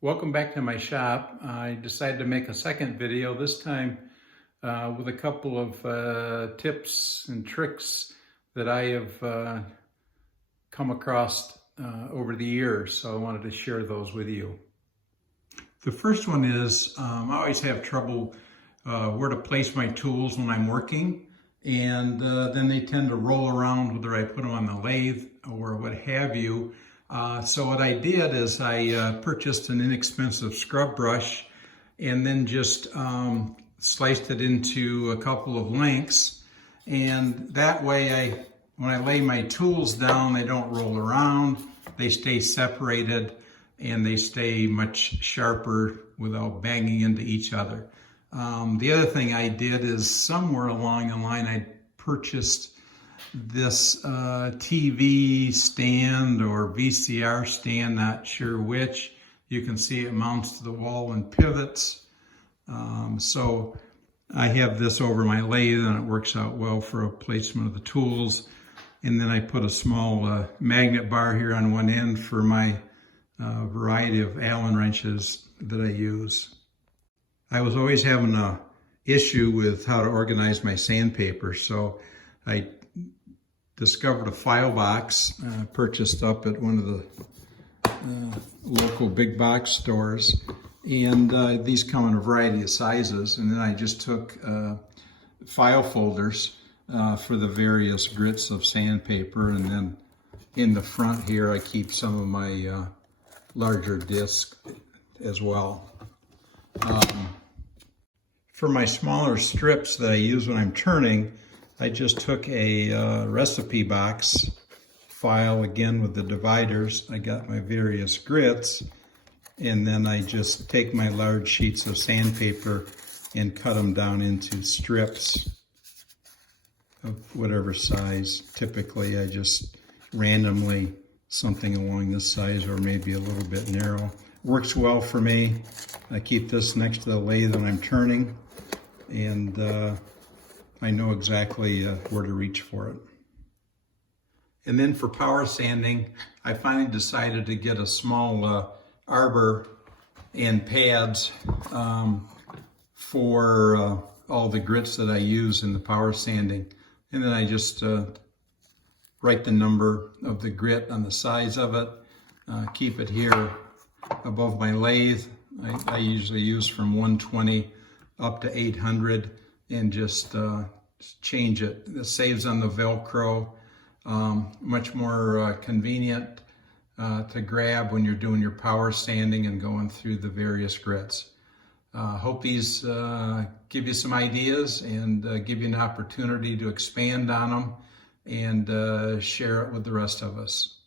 Welcome back to my shop. I decided to make a second video, this time with a couple of tips and tricks that I have come across over the years. So I wanted to share those with you. The first one is I always have trouble where to place my tools when I'm working, and then they tend to roll around whether I put them on the lathe or what have you. So what I did is I purchased an inexpensive scrub brush and then just sliced it into a couple of lengths, and that way when I lay my tools down, they don't roll around, they stay separated, and they stay much sharper without banging into each other. The other thing I did is somewhere along the line I purchased this TV stand or VCR stand, not sure which. You can see it mounts to the wall and pivots. So I have this over my lathe and it works out well for a placement of the tools. And then I put a small magnet bar here on one end for my variety of Allen wrenches that I use. I was always having an issue with how to organize my sandpaper, so I discovered a file box purchased up at one of the local big box stores, and these come in a variety of sizes. And then I just took file folders for the various grits of sandpaper, and then in the front here I keep some of my larger discs as well. For my smaller strips that I use when I'm turning, I just took a recipe box file, again with the dividers. I got my various grits, and then I just take my large sheets of sandpaper and cut them down into strips of whatever size. Typically I just randomly something along this size or maybe a little bit narrow. Works well for me. I keep this next to the lathe when I'm turning, and I know exactly where to reach for it. And then for power sanding, I finally decided to get a small arbor and pads for all the grits that I use in the power sanding. And then I just write the number of the grit on the size of it, keep it here above my lathe. I usually use from 120 up to 800, and just change it. It saves on the Velcro. Much more convenient to grab when you're doing your power sanding and going through the various grits. Hope these give you some ideas and give you an opportunity to expand on them and share it with the rest of us.